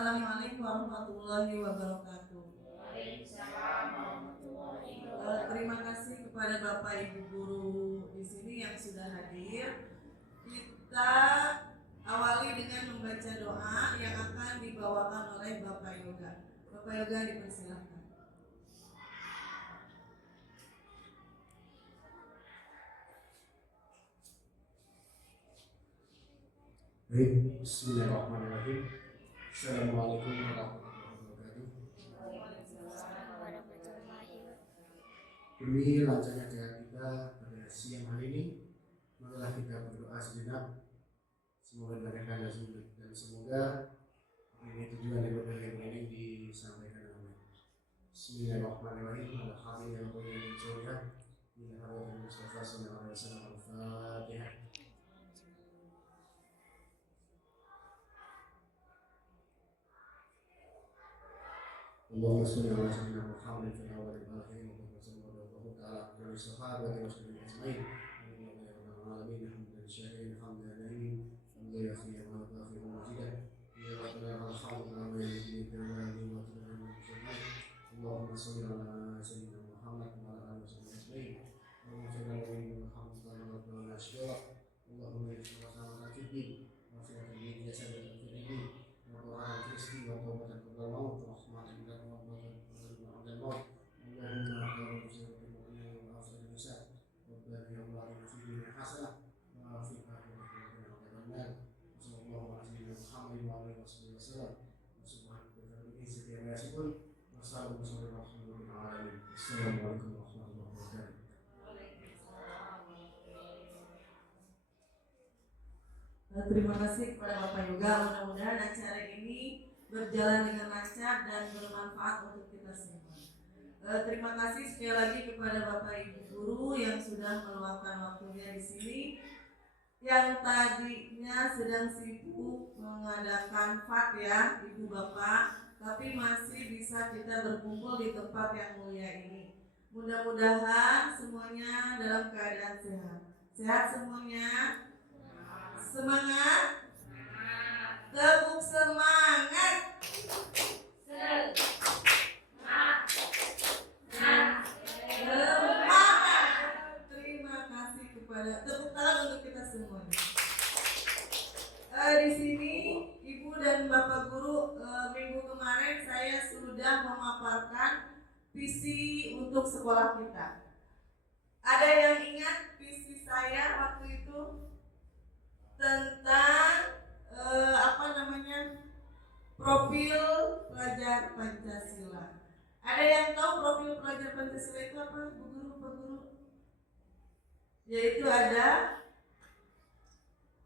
Assalamualaikum warahmatullahi wabarakatuh. Terima kasih kepada Bapak Ibu guru di sini yang sudah hadir. Kita awali dengan membaca doa yang akan dibawakan oleh Bapak Yoga. Bapak Yoga dipersilakan. Baik, bismillahirrahmanirrahim. Assalamualaikum warahmatullahi wabarakatuh. Demi lancarnya acara kita pada siang hari ini, marilah kita berdoa sejenak. Semoga dimudahkan dan semoga ini tujuan dari berbagai ini disampaikan dengan baik. Bismillahirrahmanirrahim. Alhamdulillah rabbil alamin. Bismillahirrahmanirrahim. Al-Fatihah. Allahumma shalli ala sayyidina Muhammad fil awwal wal akhir wa sallallahu ta'ala ala sahabati wa sallam ajma'in. Alamin hamdan syakirin hamdan naimin hamdan yafi'u wa yafi'u majidan ya rabbana alhamdulillah wa yajid wa Allahumma shalli ala sayyidina Muhammad wa ala alihi wa sallam ajma'in. Allahumma shalli ala sayyidina Muhammad wa ala alihi wa sallam. Allahumma inna nas'aluka al-hidayah wa fi'atan bi jasad al-fidin wa qur'an al-rizqi wa tawbatan qabla al-maut wa rahmatan Assalamualaikum warahmatullahi wabarakatuh. Terima kasih kepada Bapak Yoga. Mudah-mudahan acara ini berjalan dengan lancar dan bermanfaat untuk kita semua. Terima kasih sekali lagi kepada Bapak Ibu guru yang sudah meluangkan waktunya di sini, yang tadinya sedang sibuk mengadakan FAT ya Ibu Bapak, tapi masih bisa kita berkumpul di tempat yang mulia ini. Mudah-mudahan semuanya dalam keadaan sehat. Sehat semuanya? Semangat? Tepuk semangat. Semangat. Terima kasih kepada tepuk tangan untuk kita semuanya. Di sini Ibu dan Bapak Guru, minggu kemarin saya sudah memaparkan visi untuk sekolah kita. Ada yang ingat visi saya waktu itu tentang profil pelajar Pancasila. Ada yang tahu profil pelajar Pancasila itu apa, Bu Guru, Pak Guru? Yaitu ada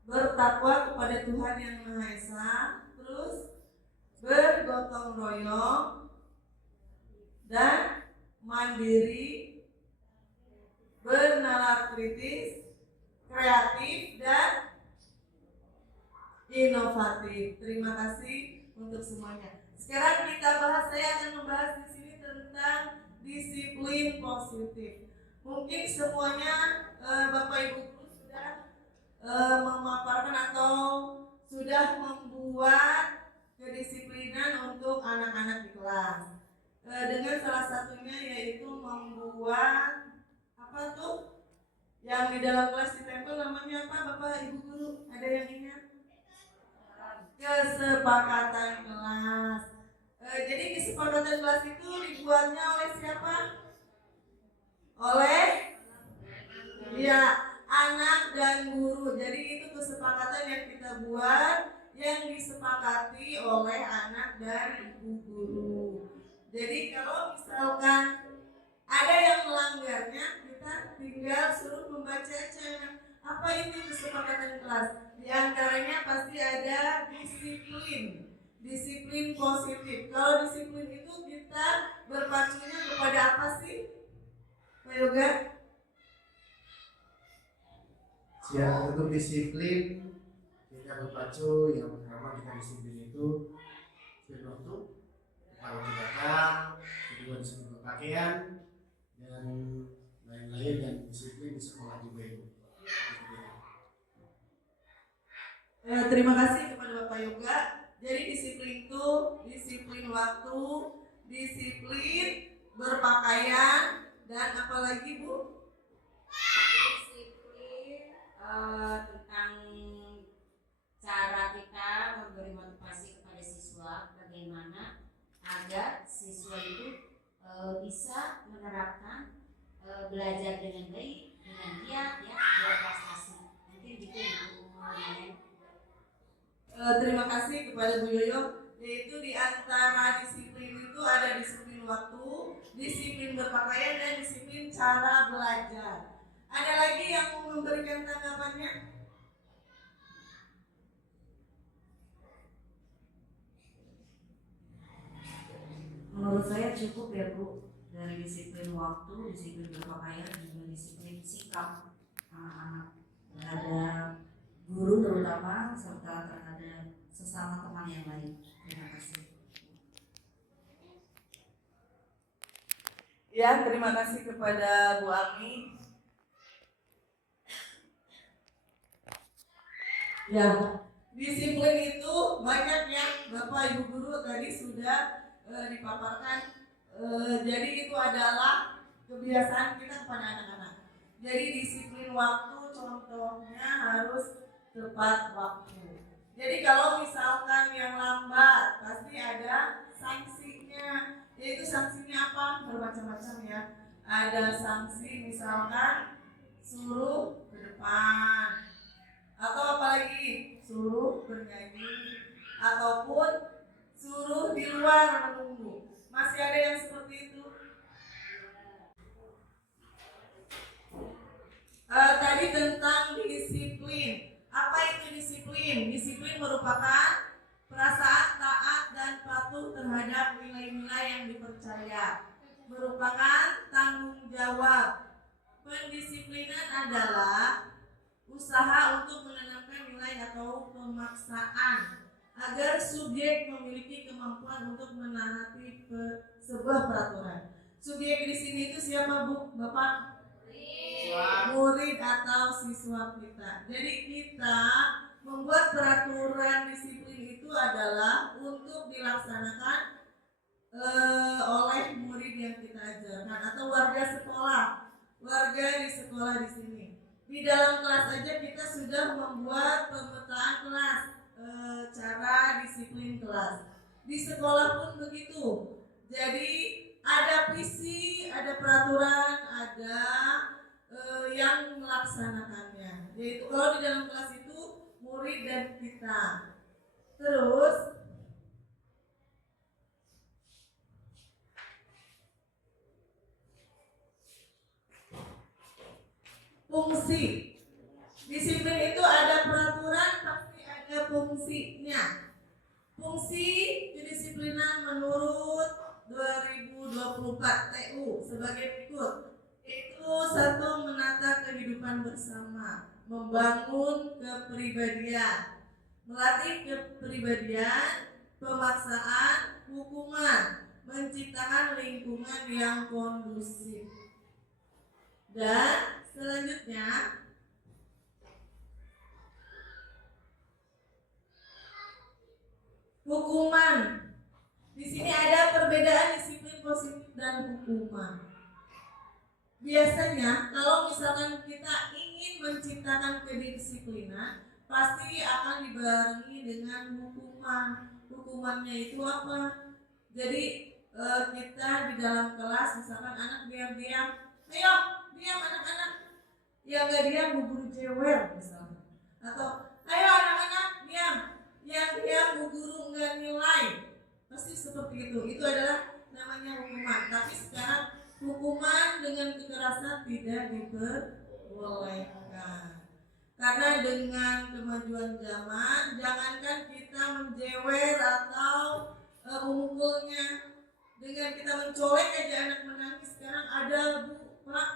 bertakwa kepada Tuhan Yang Maha Esa, terus bergotong royong dan mandiri, bernalar kritis, kreatif dan inovatif. Terima kasih untuk semuanya. Sekarang kita bahas, saya akan membahas di sini tentang disiplin positif. Mungkin semuanya Bapak Ibu guru sudah memaparkan atau sudah membuat kedisiplinan untuk anak-anak di kelas. Dengan salah satunya yaitu membuat apa tuh yang di dalam kelas ditempel namanya apa Bapak Ibu guru? Ada yang ingat? Kesepakatan kelas. Jadi kesepakatan kelas itu dibuatnya oleh siapa? Oleh ya anak dan guru. Jadi itu kesepakatan yang kita buat, yang disepakati oleh anak dan ibu guru. Jadi kalau misalkan ada yang melanggarnya, kita tinggal suruh membacanya. Apa itu kesepakatan kelas? Di antaranya pasti ada disiplin positif. Kalau disiplin itu kita berpacunya kepada apa sih, Pak Yoga? Ya, untuk disiplin kita berpacu yang pertama kita disiplin itu waktu kalau datang, kedua disiplin berpakaian dan lain-lain, dan disiplin di sekolah juga itu. Terima kasih kepada Bapak Yoga. Jadi disiplin itu disiplin waktu, disiplin berpakaian, dan apalagi Bu? Disiplin tentang cara kita memberi motivasi kepada siswa, bagaimana agar siswa itu bisa menerapkan belajar dengan baik, dengan giat ya, berprestasi. Mungkin gitu Bu. Terima kasih kepada Bu Yoyo. Yaitu di antara disiplin itu ada disiplin waktu, disiplin berpakaian, dan disiplin cara belajar. Ada lagi yang mau memberikan tanggapannya? Menurut saya cukup ya Bu, dari disiplin waktu, disiplin berpakaian, dan disiplin sikap anak-anak terhadap guru terutama, serta terhadap sesama teman yang lain. Terima kasih. Ya, terima kasih kepada Bu Ami. Ya, disiplin itu banyak ya, Bapak Ibu Guru tadi sudah dipaparkan. Jadi itu adalah kebiasaan kita kepada anak-anak. Jadi disiplin waktu contohnya harus tepat waktu. Jadi kalau misalkan yang lambat pasti ada sanksinya. Yaitu sanksinya apa? Bermacam-macam ya. Ada sanksi misalkan suruh ke depan, atau apalagi suruh bernyanyi, ataupun suruh di luar menunggu. Masih ada yang seperti itu? Tadi tentang disiplin. Apa itu disiplin? Disiplin merupakan perasaan taat dan patuh terhadap nilai-nilai yang dipercaya. Merupakan tanggung jawab. Pendisiplinan adalah usaha untuk menanamkan nilai atau pemaksaan agar subjek memiliki kemampuan untuk menaati sebuah peraturan. Subjek di sini itu siapa Bu? Bapak? Murid atau siswa kita. Jadi kita membuat peraturan disiplin itu adalah untuk dilaksanakan oleh murid yang kita ajarkan atau warga sekolah, warga di sekolah di sini. Di dalam kelas aja kita sudah membuat pemetaan kelas, cara disiplin kelas. Di sekolah pun begitu. Jadi ada visi, ada peraturan, ada yang melaksanakannya. Yaitu kalau di dalam kelas itu murid dan kita. Terus fungsi. Disiplin itu ada peraturan, pasti ada fungsinya. Fungsi kedisiplinan menurut 2024 TU sebagai berikut. Itu satu, menata kehidupan bersama, membangun kepribadian, melatih kepribadian, pemaksaan, hukuman, menciptakan lingkungan yang kondusif. Dan selanjutnya hukuman. Di sini ada perbedaan disiplin positif dan hukuman. Biasanya kalau misalkan kita ingin menciptakan kedisiplinan, pasti akan dibarengi dengan hukuman. Hukumannya itu apa? Jadi kita di dalam kelas misalkan anak diam-diam, ayo diam anak-anak, yang gak diam bu guru jewer misalnya. Atau ayo anak-anak diam, yang diam bu guru nggak nilai. Pasti seperti itu. Itu adalah namanya hukuman. Tapi sekarang hukuman dengan kekerasan tidak diperbolehkan. Karena dengan kemajuan zaman, jangankan kita menjewer atau memukulnya, dengan kita mencolek aja anak menangis. Sekarang ada Pak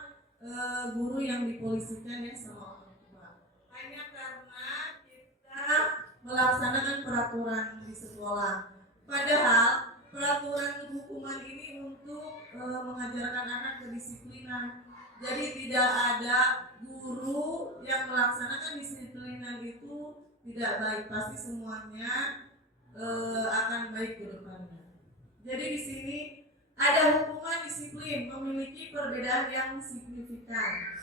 guru yang dipolisikan ya sama orang tua. Hanya karena kita melaksanakan peraturan di sekolah. Padahal peraturan hukuman ini untuk mengajarkan anak kedisiplinan. Jadi tidak ada guru yang melaksanakan disiplinan itu tidak baik. Pasti semuanya akan baik ke depannya. Jadi di sini ada hukuman disiplin memiliki perbedaan yang signifikan.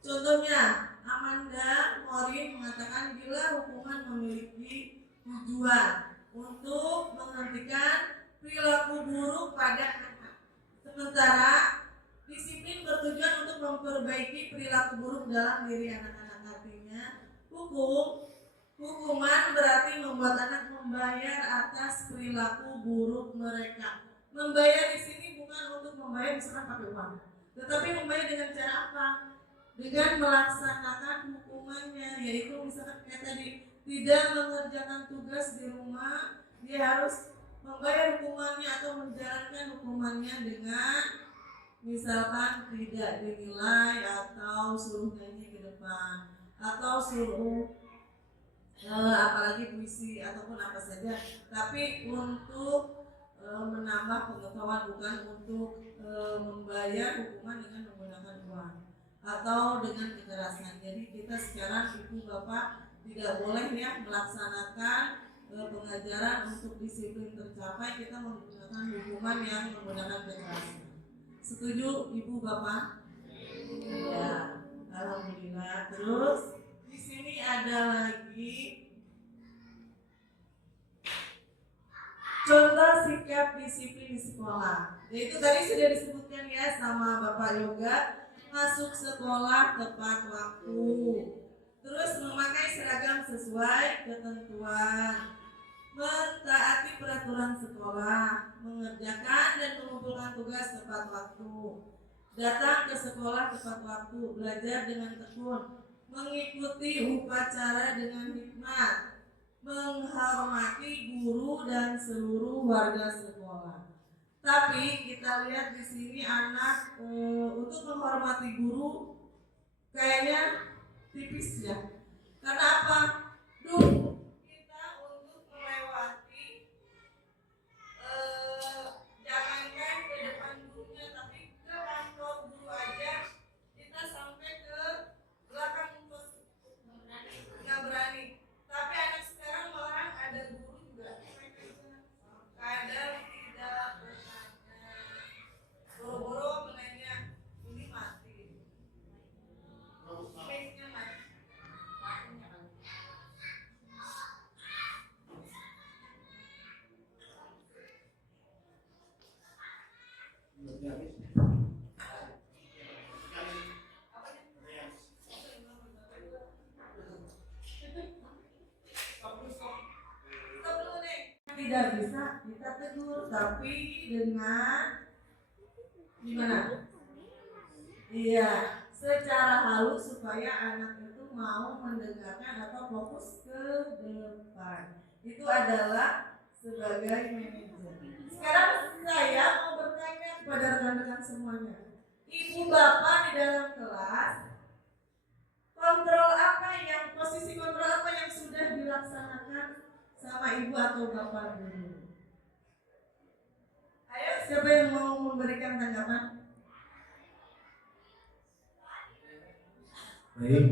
Contohnya, Amanda Morin mengatakan bila hukuman memiliki tujuan untuk menghentikan perilaku buruk pada anak, sementara disiplin bertujuan untuk memperbaiki perilaku buruk dalam diri anak-anak. Artinya, hukuman berarti membuat anak membayar atas perilaku buruk mereka. Membayar di sini bukan untuk membayar misalkan pakai uang, tetapi membayar dengan cara apa? Dengan melaksanakan hukumannya, yaitu misalkan kayak tadi tidak mengerjakan tugas di rumah, dia harus membayar hukumannya atau menjalankan hukumannya dengan misalkan tidak dinilai atau suruh nyanyi ke depan atau suruh apalagi puisi ataupun apa saja, tapi untuk menambah pengetahuan, bukan untuk membayar hukuman dengan menggunakan uang atau dengan kekerasan. Jadi kita sekarang ibu bapak tidak boleh ya melaksanakan pengajaran untuk disiplin tercapai kita menggunakan hukuman yang menggunakan kekerasan. Setuju ibu bapak? Ya, alhamdulillah. Terus di sini ada lagi contoh sikap disiplin di sekolah. Yaitu tadi sudah disebutkan ya sama Bapak Yoga, masuk sekolah tepat waktu, terus memakai seragam sesuai ketentuan, mentaati peraturan sekolah, mengerjakan dan mengumpulkan tugas tepat waktu, datang ke sekolah tepat waktu, belajar dengan tekun, mengikuti upacara dengan hikmat, menghormati guru dan seluruh warga sekolah. Tapi kita lihat di sini anak untuk menghormati guru kayaknya tipis ya. Karena apa? Kita untuk melewati jangankan ke depan gurunya, tapi ke kantor guru aja kita sampai ke belakang pos nggak berani. Tapi anak sekarang malahan ada guru juga kadang tidak bertanya, boro-boro menanya ini mati, mic-nya mati. Tidak bisa kita tegur, tapi dengan gimana? Iya, secara halus supaya anak itu mau mendengarkan atau fokus ke depan. Itu adalah sebagai manajer. Sekarang saya mau bertanya kepada rekan-rekan semuanya. Ibu bapak di dalam kelas, posisi kontrol apa yang sudah dilaksanakan sama ibu atau bapak dulu? Ayo, siapa yang mau memberikan tanggapan? Baik,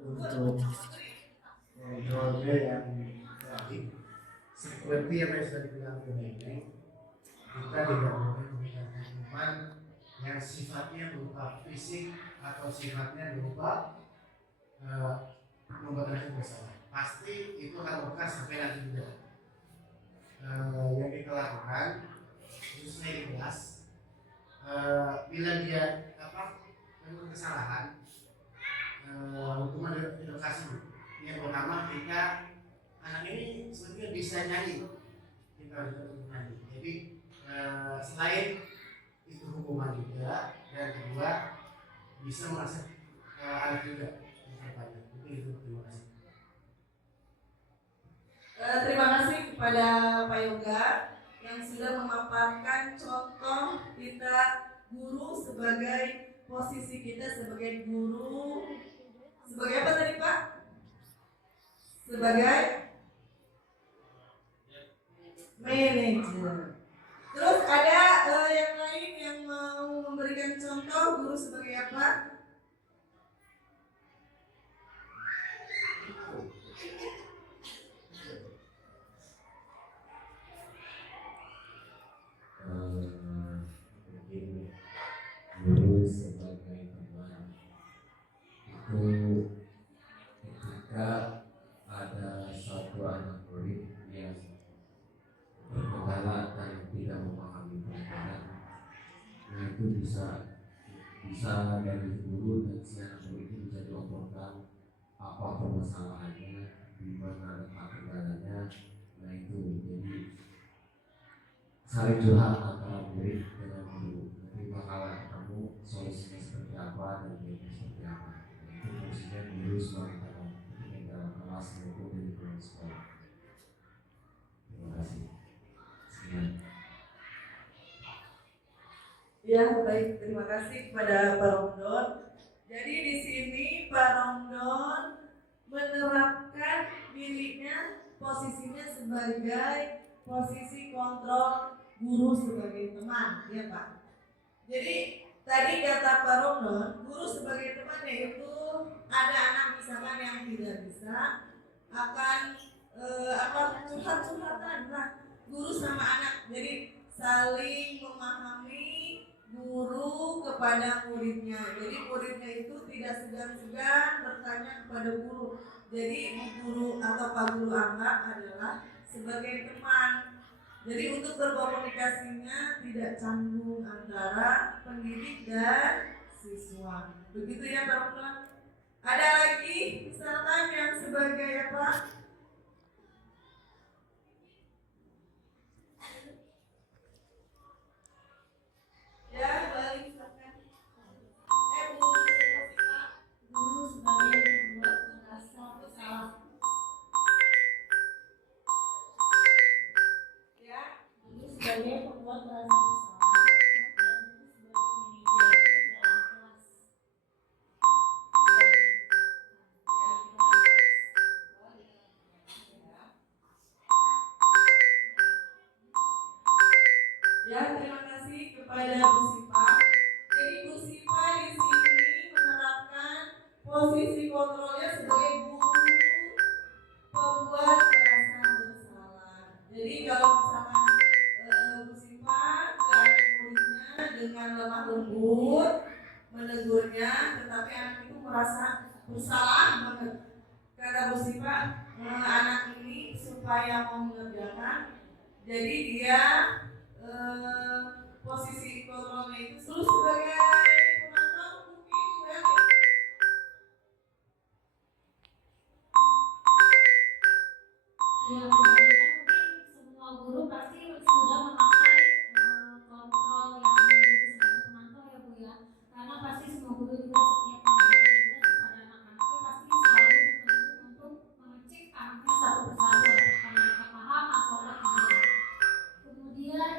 untuk kontrolnya yang baik, seperti yang sudah dibilang ini, kita tidak boleh memberikan hukuman yang sifatnya berupa fisik atau sifatnya berupa membuat anak bersalah. Pasti itu akan bekas sampai nanti juga. Yang kita lakukan khususnya di kelas, bila dia melakukan kesalahan, hukuman edukasi yang pertama ketika anak ini sebenarnya bisa nyanyi, kita harus nyanyi. Jadi selain itu hukuman juga, dan kedua bisa merasa anak juga. Terima kasih. Terima kasih kepada Pak Yoga yang sudah memaparkan contoh kita guru sebagai posisi kita sebagai guru, sebagai apa tadi Pak? Sebagai manajer. Terus ada yang lain yang mau memberikan contoh guru sebagai apa? itu bisa dari guru dan si anak murid itu bisa diobrolkan apa permasalahannya, di mana letak kendalanya. Nah itu jadi saling curhat antara murid dengan guru, nanti bakalan ketemu solusinya seperti apa dan baiknya seperti apa. Nah, itu fungsinya guru sebagai dalam kelas maupun di lingkungan sekolah. Terima kasih. Sekian. Ya, baik, terima kasih kepada Pak Romdon. Jadi di sini Pak Romdon menerapkan dirinya posisinya sebagai posisi kontrol guru sebagai teman, ya Pak. Jadi tadi kata Pak Romdon, guru sebagai teman yaitu ada anak misalkan yang tidak bisa akan curhat-curhatan. Nah, guru sama anak jadi saling memahami guru kepada muridnya. Jadi muridnya itu tidak segan-segan bertanya kepada guru. Jadi guru atau Pak Guru anggap adalah sebagai teman. Jadi untuk berkomunikasinya tidak canggung antara pendidik dan siswa. Begitu ya Pak Romdon. Ada lagi misalkan yang sebagai apa? Ya, balik misalkan. Bu, Pak. Guru sebagai pembuat merasa bersalah. Ya. Guru sebagai pembuat merasa bersalah dan guru sebagai manajer dalam kelas. Ya, terima kasih kepada Bu Sipa. Jadi Bu Sipa di sini menerapkan posisi kontrolnya sebagai guru pembuat merasa bersalah. Jadi kalau misalkan Bu Sipa ke anak muridnya dengan lemah lembut menegurnya, tetapi anak itu merasa bersalah banget. Kata Bu Sipa, anak ini supaya mau mengerjakan, jadi dia posisi kontrolnya itu terus sebagai pemantau mungkin berarti. Ya, kebanyakan mungkin semua guru pasti sudah memakai kontrol yang guru sebagai pemantau ya Bu ya. Karena pasti semua guru juga setiap memberikan tugas kepada anak-anaknya pasti selalu bertujuan untuk mengecek anaknya satu persatu apakah mereka paham atau tidak. Kemudian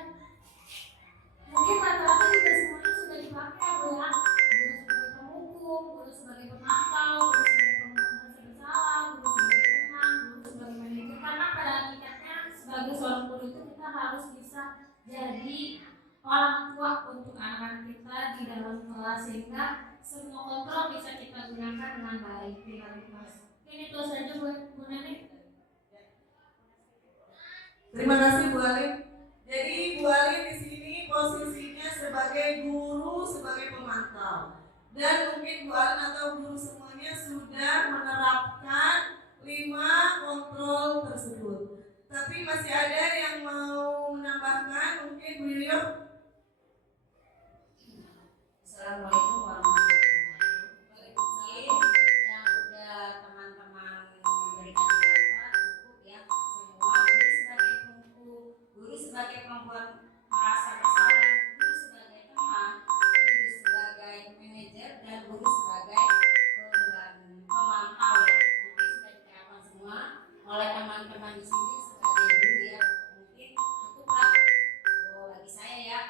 mungkin rata-rata juga semuanya sudah dipakai ya Bu ya. Guru sebagai penghukum, guru sebagai pemantau, guru sebagai pembuat merasa bersalah, guru sebagai tenang, guru sebagai manajer. Karena pada hakikatnya sebagai seorang guru itu kita harus bisa jadi orang tua untuk anak-anak kita di dalam kelas sehingga semua kontrol bisa kita gunakan dengan baik di dalam kelas. Mungkin itu saja Bu Neni. Terima kasih Bu Alim. Jadi Bu Alim di sini posisinya sebagai guru, sebagai pemantau. Dan mungkin Bu Alim atau guru semuanya sudah menerapkan 5 kontrol tersebut. Tapi masih ada yang mau menambahkan, mungkin Bu Yoyo. Assalamualaikum warahmatullahi wabarakatuh. Mungkin yang udah teman-teman memberikan pendapat cukup ya. Semua guru sebagai penghukum, guru sebagai pembuat merasa bersalah, guru sebagai teman, guru sebagai manajer, dan guru sebagai pemantau ya. Mungkin sudah diterapkan semua oleh teman-teman di sini sebagai guru ya. Mungkin cukuplah bagi saya ya.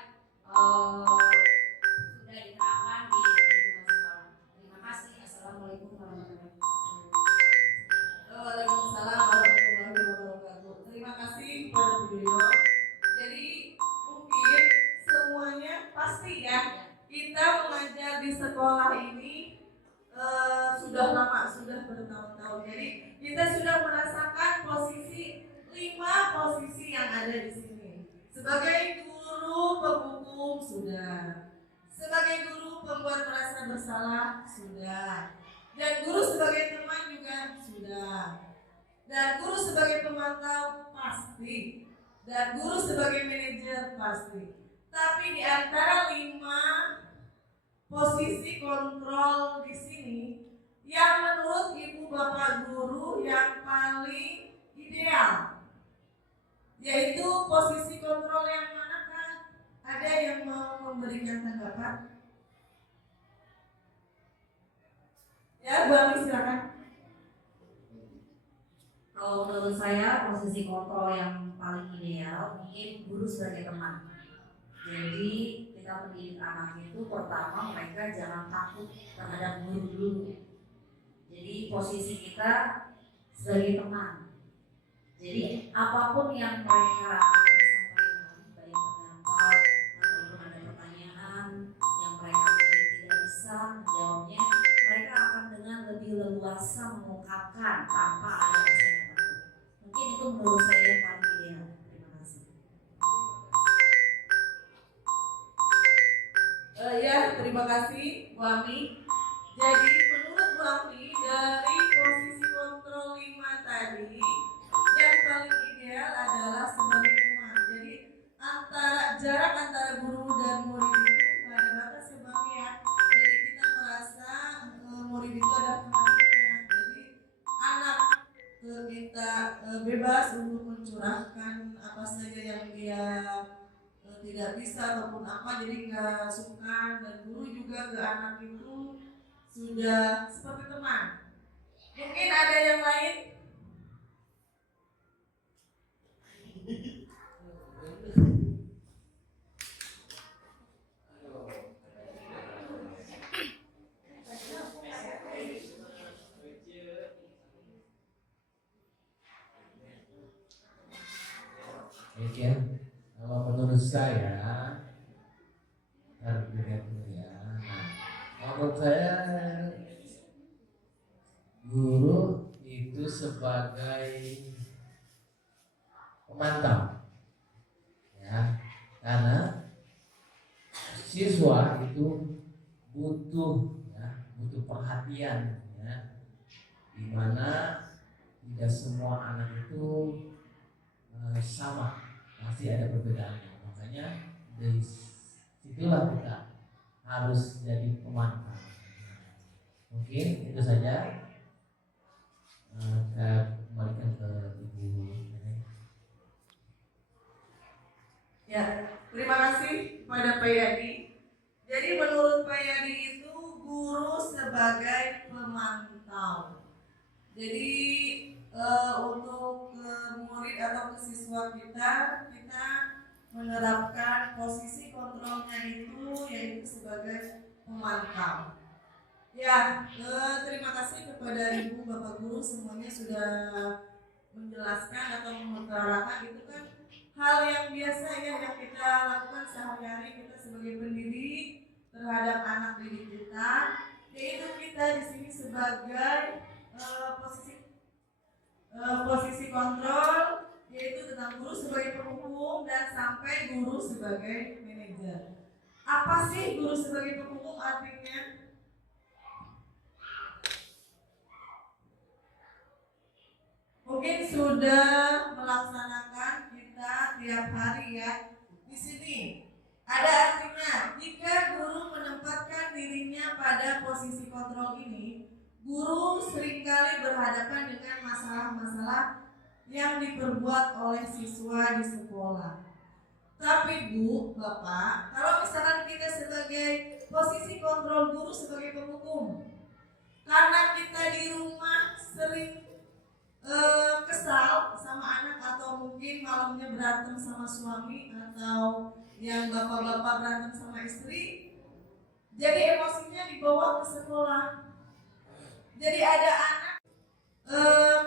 Sudah diterapkan di lingkungan sekolah. Terima kasih. Assalamualaikum warahmatullahi wabarakatuh. Waalaikumsalam warahmatullahi wabarakatuh. Terima kasih kepada Bu Yoyo. Jadi mungkin semuanya pasti ya kita mengajar di sekolah ini sudah lama, sudah bertahun-tahun. Jadi kita sudah merasakan posisi 5 posisi yang ada di sini. Sebagai guru penghukum sudah. Sebagai guru pembuat merasa bersalah sudah. Dan guru sebagai teman juga sudah. Dan guru sebagai pemantau pasti. Dan guru sebagai manajer pasti. Tapi di antara 5 posisi kontrol di sini yang menurut ibu bapak guru yang paling ideal, yaitu posisi kontrol yang manakah? Ada yang mau memberikan tanggapan? Ya, Bu Ami silakan. Kalau menurut saya posisi kontrol yang paling ideal mungkin guru sebagai teman. Jadi kita mendidik anak itu pertama mereka jangan takut terhadap guru dulu. Jadi posisi kita sebagai teman. Jadi apapun yang mereka akan sampaikan, baik pendapat ataupun ada pertanyaan yang mereka mungkin tidak bisa menjawabnya, mereka akan dengan lebih leluasa mengungkapkan tanpa ada rasa takut. Mungkin itu menurut saya yang paling ideal. Terima kasih. Ya, terima kasih Bu Ami. Jadi menurut Bu Ami dari posisi kontrol 5 tadi yang paling ideal adalah sebagai teman. Jadi jarak antara guru dan murid itu nggak ada batas ya Bang ya. Jadi kita merasa murid itu adalah teman kita. Jadi anak kita bebas untuk mencurahkan apa saja yang dia tidak bisa ataupun apa, jadi nggak sungkan, dan guru juga ke anak itu sudah seperti teman. Mungkin ada yang lain? Ya, kalau menurut saya, menurut saya guru itu sebagai pemantau, ya, karena siswa itu butuh perhatian, ya, dimana tidak semua anak itu sama, pasti ada perbedaannya. Makanya dari situlah kita harus jadi pemantau. Mungkin itu saja. Saya kembalikan ke Ibu. Ya, terima kasih kepada Pak Yadi. Jadi menurut Pak Yadi itu guru sebagai pemantau. Jadi untuk murid atau siswa kita menerapkan posisi kontrolnya itu yaitu sebagai pemantau. Ya, terima kasih kepada Ibu Bapak Guru semuanya sudah menjelaskan atau mengutarakan itu kan hal yang biasa ya yang kita lakukan sehari-hari kita sebagai pendidik terhadap anak didik kita, yaitu kita di sini sebagai posisi kontrol, yaitu tentang guru sebagai penghukum dan sampai guru sebagai manajer. Apa sih guru sebagai penghukum artinya? Mungkin sudah melaksanakan kita tiap hari ya. Di sini ada artinya jika guru menempatkan dirinya pada posisi kontrol ini, guru seringkali berhadapan dengan masalah-masalah yang diperbuat oleh siswa di sekolah. Tapi Bu, Bapak, kalau misalkan kita sebagai posisi kontrol guru sebagai penghukum, karena kita di rumah sering kesal sama anak atau mungkin malamnya berantem sama suami atau yang bapak-bapak berantem sama istri, jadi emosinya dibawa ke sekolah. Jadi ada anak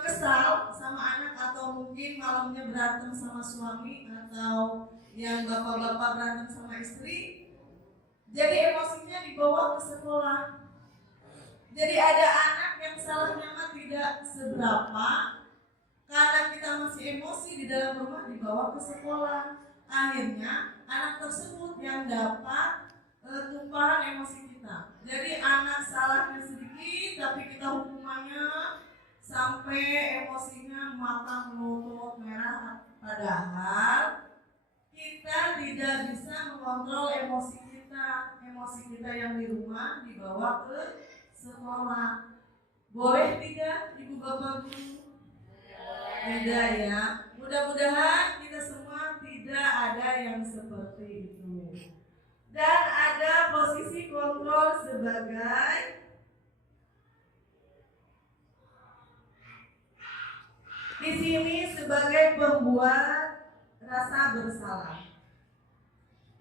kesal sama anak atau mungkin malamnya berantem sama suami atau yang bapak-bapak berantem sama istri, jadi emosinya dibawa ke sekolah. Jadi ada anak yang salahnya mah tidak seberapa, karena kita masih emosi di dalam rumah dibawa ke sekolah. Akhirnya anak tersebut yang dapat tumpahan emosi kita. Jadi anak salahnya sedikit tapi kita hukumannya sampai emosinya mata melotot merah, padahal kita tidak bisa mengontrol emosi kita. emosi kita yang di rumah dibawa ke sekolah. Boleh tidak Ibu Bapak Guru? Tidak ya. Mudah-mudahan kita semua tidak ada yang seperti itu. Dan ada posisi kontrol sebagai di sini sebagai pembuat rasa bersalah.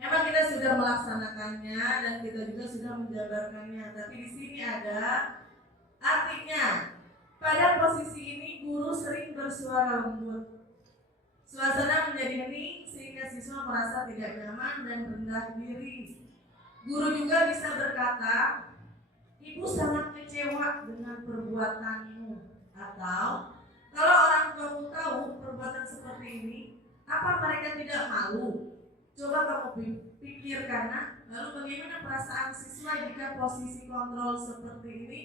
Memang kita sudah melaksanakannya dan kita juga sudah menjabarkannya, tapi di sini ada artinya. Pada posisi ini guru sering bersuara lembut. Suasana menjadi hening sehingga siswa merasa tidak nyaman dan rendah diri. Guru juga bisa berkata, "Ibu sangat kecewa dengan perbuatanmu." Atau, "Kalau orang tuamu tahu perbuatan seperti ini, apa mereka tidak malu?" Coba kamu pikirkan, lalu bagaimana perasaan siswa jika posisi kontrol seperti ini?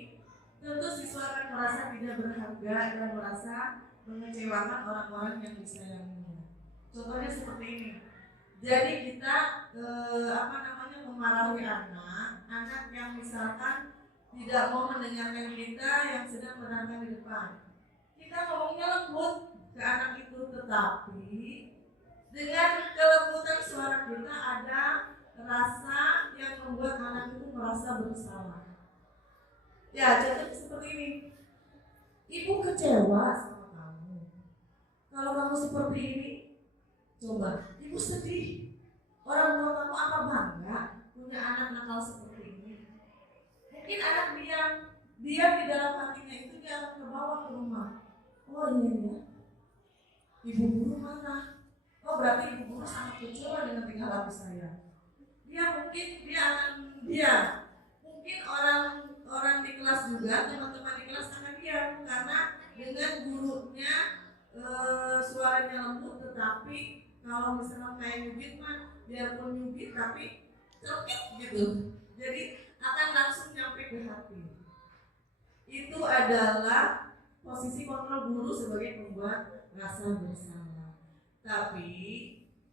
Tentu siswa akan merasa tidak berharga dan merasa mengecewakan orang-orang yang disayanginya. Contohnya seperti ini. Jadi kita memarahi anak yang misalkan tidak mau mendengarkan kita yang sedang menerangkan di depan. Kita ngomongnya lembut ke anak itu, tetapi dengan kelembutan suara kita ada rasa yang membuat anak itu merasa bersalah. Ya, contohnya seperti ini. Ibu kecewa sama kamu. Kalau kamu seperti ini, coba ibu sedih. Orang tua kamu apa bangga punya anak nakal seperti ini? Mungkin anak dia di dalam hatinya itu dia akan terbawa ke rumah. Oh iya, ibu guru mana? Oh berarti ibu guru sangat kecewa dengan tingkah laku saya. Mungkin orang di kelas juga, teman-teman di kelas akan diam karena dengan gurunya suaranya lembut, tetapi kalau misalnya kayak nyubit mah biarpun nyubit tapi celkit gitu, jadi akan langsung nyampe ke hati. Itu adalah posisi kontrol guru sebagai pembuat rasa bersalah. Tapi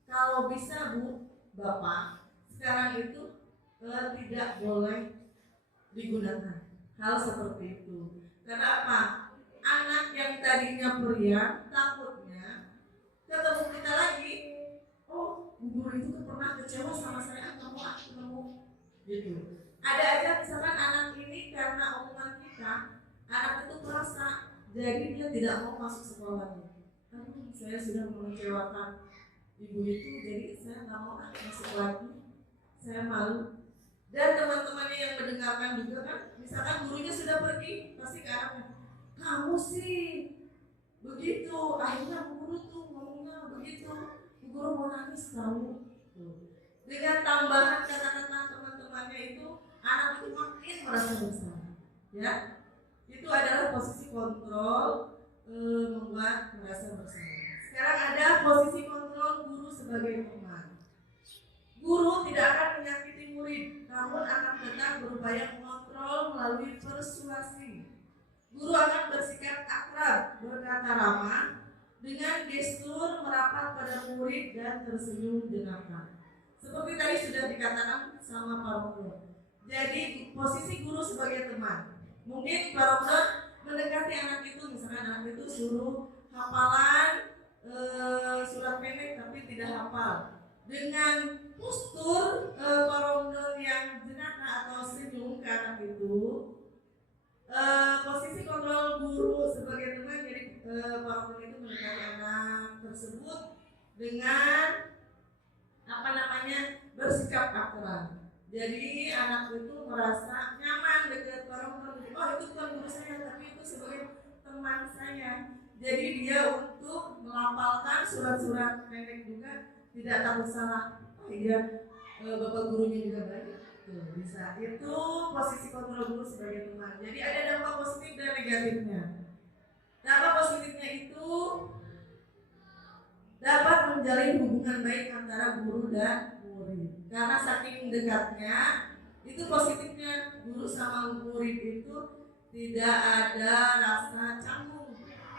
kalau bisa Bu, Bapak, sekarang itu tidak boleh digunakan hal seperti itu. Karena apa? Anak yang tadinya periang, takutnya ketemu kita lagi, oh guru itu pernah kecewa sama saya, kamu gitu. Ada aja misalkan anak ini karena omongan kita, anak itu merasa jadi dia tidak mau masuk sekolah. Saya sudah mengecewakan ibu itu, jadi saya nggak mau masuk lagi, saya malu. Dan teman-temannya yang mendengarkan juga kan, misalkan gurunya sudah pergi, pasti ke anaknya, kamu sih begitu, akhirnya guru tuh ngomongnya begitu, guru mau nangis tahu. Dengan tambahan kata-kata teman-temannya itu, anak itu makin merasa bersalah. Ya, itu adalah posisi kontrol membuat merasa bersalah. Sekarang ada posisi kontrol guru sebagai teman. Guru tidak akan menyakiti murid, namun akan tetap berupaya mengontrol melalui persuasi. Guru akan bersikap akrab, berkata ramah, dengan gestur merapat pada murid dan tersenyum dengarkan. Seperti tadi sudah dikatakan sama Pak Romo. Jadi posisi guru sebagai teman. Mungkin Pak Romo mendekati anak itu, misalkan anak itu suruh hafalan surat pendek tapi tidak hafal. Dengan postur korongdon yang jenaka atau senyum ke anak itu, posisi kontrol guru sebagai teman. Jadi korongdon itu mendekati anak tersebut dengan bersikap akrab. Jadi anak itu merasa nyaman dekat korongdon. Oh itu bukan guru saya, tapi itu sebagai teman saya. Jadi dia untuk melafalkan surat-surat pendek juga tidak takut salah. Oh iya, bapak gurunya juga baik. Bisa. Itu posisi kontrol guru sebagai teman. Jadi ada dampak positif dan negatifnya. Dampak positifnya itu dapat menjalin hubungan baik antara guru dan murid. Karena saking dekatnya, itu positifnya guru sama murid itu tidak ada rasa canggung.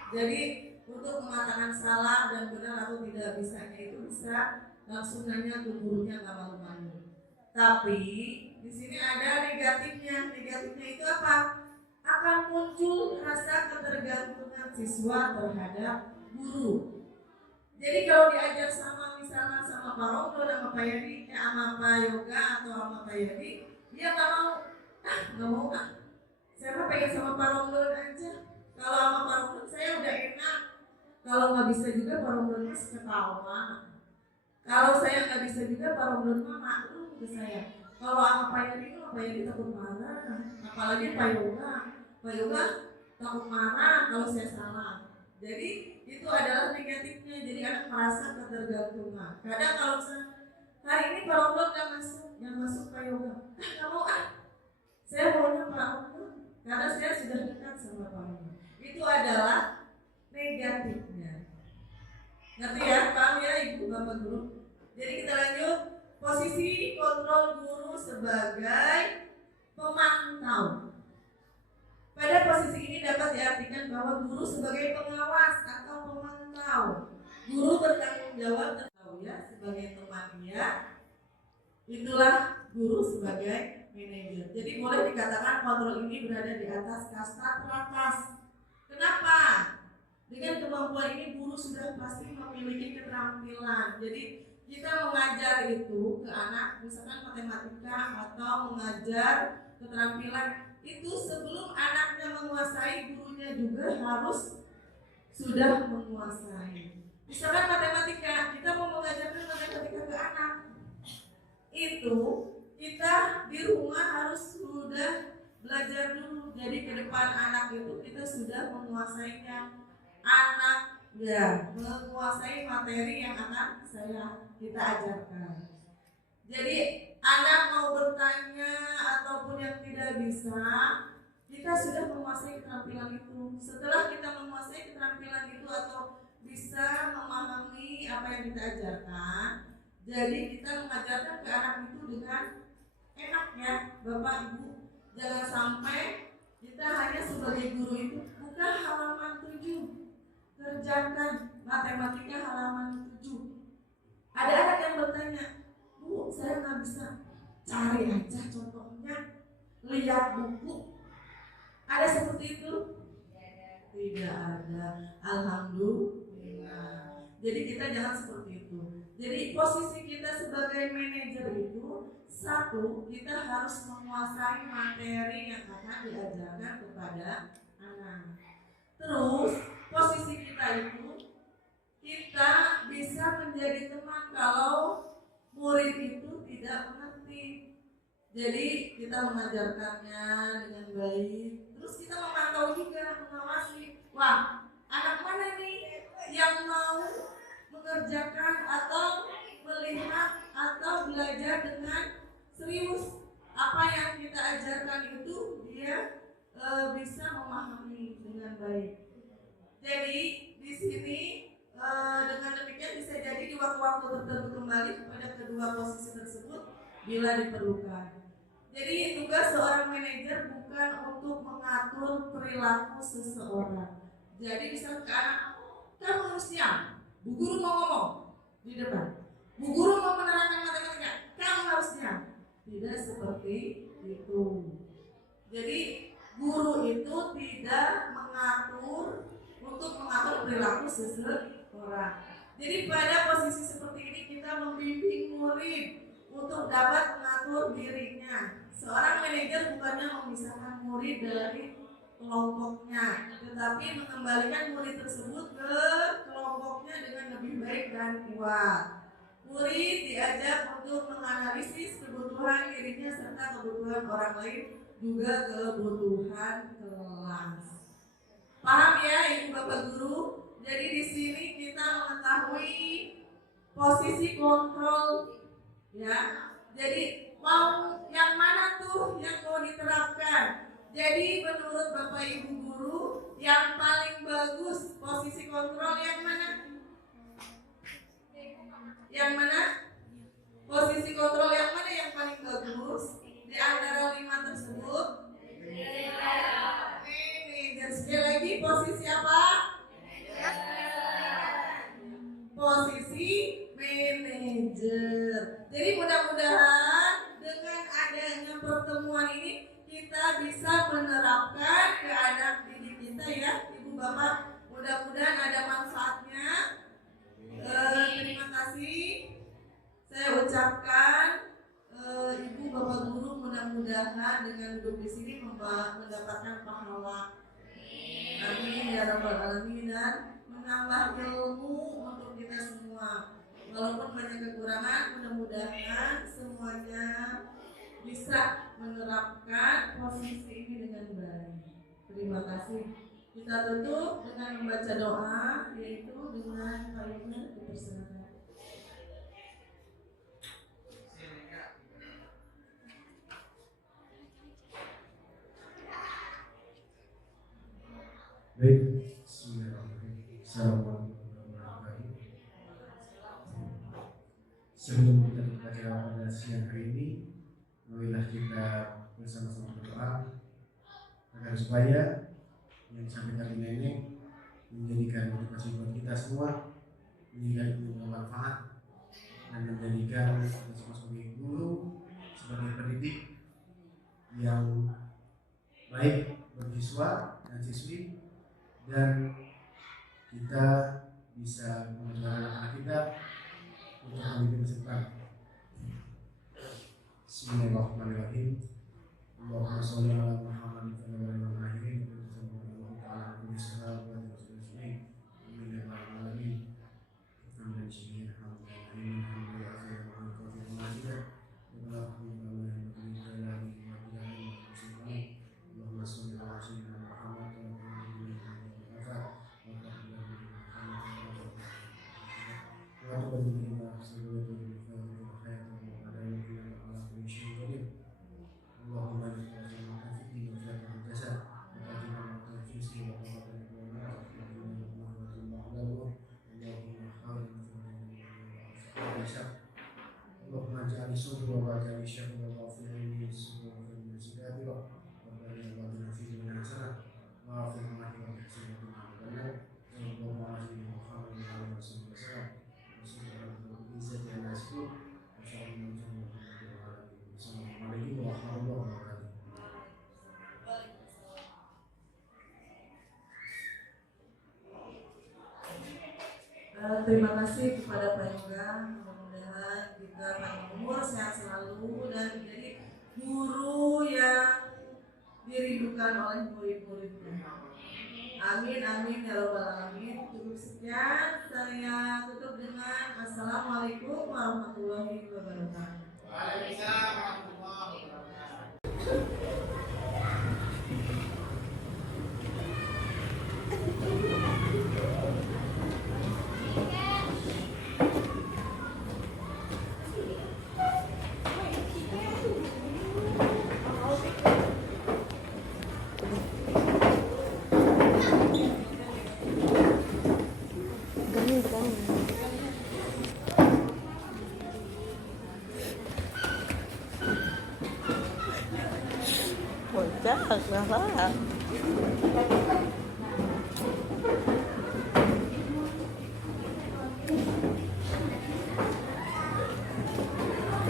Jadi untuk mengatakan salah dan benar atau tidak bisanya itu bisa langsung nanya ke gurunya, nggak malu-malu. Tapi di sini ada negatifnya. Negatifnya itu apa? Akan muncul rasa ketergantungan siswa terhadap guru. Jadi kalau diajar sama misalnya sama Pak Rondo, sama Pak Yadi, sama Pak Yoga atau sama Pak Yadi, dia nggak mau saya mah pengen sama Pak Rondo aja. Kalau sama Pak Rondo saya udah enak. Kalau nggak bisa juga Pak Rondo ketawa. Kalau saya nggak bisa juga Pak Rondo maklum ke saya. Kalau sama Pak Yadi takut marah. Apalagi Pak Yoga takut marah kalau saya salah. Jadi itu adalah negatifnya. Jadi anak merasa ketergantungan. Kadang kalau misalnya hari ini Pak Rondo nggak masuk, yang masuk Pak Yoga, nggak mau saya maunya Pak Rondo karena saya sudah dekat sama Pak Rondo. Itu adalah negatifnya. Ngerti ya, paham ya Ibu Bapak Guru? Jadi kita lanjut. Posisi kontrol guru sebagai pemantau. Pada posisi ini dapat diartikan bahwa guru sebagai pengawas atau pemantau. Guru bertanggung jawab sebagai teman dia. Itulah guru sebagai manajer. Jadi boleh dikatakan kontrol ini berada di atas kasta teratas. Kenapa? Dengan kemampuan ini guru sudah pasti memiliki keterampilan. Jadi kita mengajar itu ke anak, misalkan matematika atau mengajar keterampilan itu sebelum anaknya menguasai, gurunya juga harus sudah menguasai. Misalkan matematika, kita mau mengajarkan matematika ke anak, itu kita di rumah harus sudah belajar dulu. Jadi ke depan anak itu kita sudah menguasainya. Anak ya menguasai materi yang akan kita ajarkan. Jadi anak mau bertanya ataupun yang tidak bisa, kita sudah menguasai keterampilan itu. Setelah kita menguasai keterampilan itu atau bisa memahami apa yang kita ajarkan, jadi kita mengajarkan ke anak itu dengan enak ya Bapak Ibu. Jangan sampai kita hanya sebagai guru itu buka halaman 7, kerjakan matematika halaman 7. Ada anak yang bertanya, Bu, saya nggak bisa. Cari aja contohnya, lihat buku. Ada seperti itu? Tidak ada. Alhamdulillah. Jadi kita jangan seperti itu. Jadi posisi kita sebagai manajer itu, satu, kita harus menguasai materi yang akan diajarkan kepada anak. Terus posisi kita itu, kita bisa menjadi teman kalau murid itu tidak mengerti. Jadi kita mengajarkannya dengan baik. Terus kita memantau juga, mengawasi. Wah, anak mana nih yang mau mengerjakan atau melihat atau belajar dengan serius. Apa yang kita ajarkan itu dia bisa memahami dengan baik. Jadi di sini dengan demikian bisa jadi di waktu-waktu tertentu kembali kepada kedua posisi tersebut bila diperlukan. Jadi tugas seorang manajer bukan untuk mengatur perilaku seseorang. Jadi misalnya ke anak, kamu harus siap. Bu guru mau ngomong di depan. Bu guru mau menerangkan matematika, kamu harus siap. Tidak seperti itu. Jadi guru itu tidak mengatur perilaku seseorang. Jadi pada posisi seperti ini kita membimbing murid untuk dapat mengatur dirinya. Seorang manajer bukannya memisahkan murid dari kelompoknya, tetapi mengembalikan murid tersebut ke kelompoknya dengan lebih baik dan kuat. Murid diajak untuk menganalisis kebutuhan dirinya serta kebutuhan orang lain, juga kebutuhan kelas. Paham ya Ibu Bapak Guru? Jadi di sini kita mengetahui posisi kontrol ya. Jadi mau yang mana tuh yang mau diterapkan? Jadi menurut Bapak Ibu Guru yang paling bagus posisi kontrol yang mana? Yang mana? Posisi kontrol yang mana yang paling bagus? Di antara 5 tersebut? Manajer. Sekali lagi posisi apa? Posisi manajer. Jadi mudah-mudahan kita bisa menerapkan ke anak didik kita ya, ibu bapak. Mudah-mudahan ada manfaatnya. Terima kasih saya ucapkan. Ibu bapak guru mudah-mudahan dengan duduk di sini mendapatkan pahala. Amin ya rabbal alamin, dan menambah ilmu untuk kita semua. Walaupun banyak kekurangan, mudah-mudahan semuanya bisa menerapkan posisi ini dengan baik. Terima kasih. Kita tutup dengan membaca doa, yaitu dengan payungan dipersilakan. Baik, bismillahirrahmanirrahim. Assalamualaikum warahmatullahi wabarakatuh. Sebelum kita membaca pada siang hari ini, marilah kita bersama-sama berdoa agar supaya yang disampaikan nenek menjadikan motivasi buat kita semua, menjadikan ilmu bermanfaat, dan menjadikan kita semua sebagai guru, sebagai pendidik yang baik bagi siswa dan siswi, dan kita bisa mengajarkan anak kita untuk menjadi masa depan. Bismillahirrahmanirrahim. Allahumma sholli ala Muhammad wa ala ali Muhammad wa ta'ala kulli salatu wa taslim. Amin ya rabbal alamin. Hamdan syakir hamdan hamdan Allahumma sholli ala sayyidina Muhammad wa ala ali Muhammad. Allahumma ja'al sudra wa ja'al syahra wa fi'li sudra wa fi'li sidabira wa barik lana fi dunya hasanah wa fil akhirati hasanah wa qina adzabannar. Allahumma ajil Muhammad wa ala alihi wasallam wa sallallahu izzati ala rasul wa sallallahu alaihi wa sallam. Terima kasih kepada Pak Yoga. Mudah-mudahan kita panjang umur, sehat selalu, dan menjadi guru yang dirindukan oleh murid-muridnya. Amin amin ya rabbal alamin. Cukup sekian, saya tutup dengan assalamualaikum warahmatullahi wabarakatuh. Waalaikumsalam warahmatullahi wabarakatuh.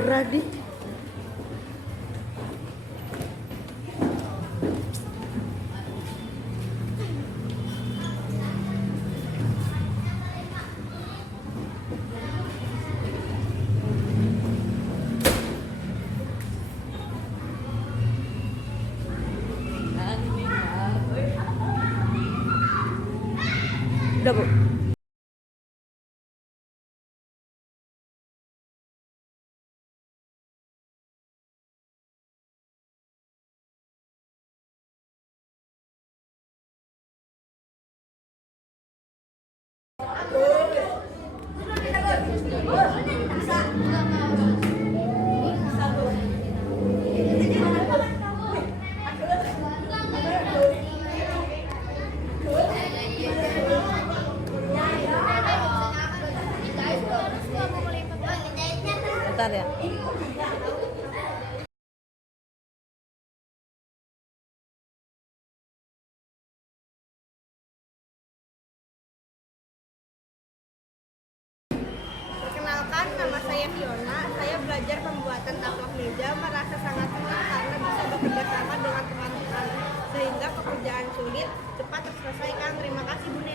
Ready? Udah, Bu. Bentar ya. Perkenalkan, nama saya Fiona. Saya belajar pembuatan taplak meja, merasa sangat senang karena bisa bekerja sama dengan sehingga pekerjaan sulit cepat terselesaikan. Terima kasih Bu.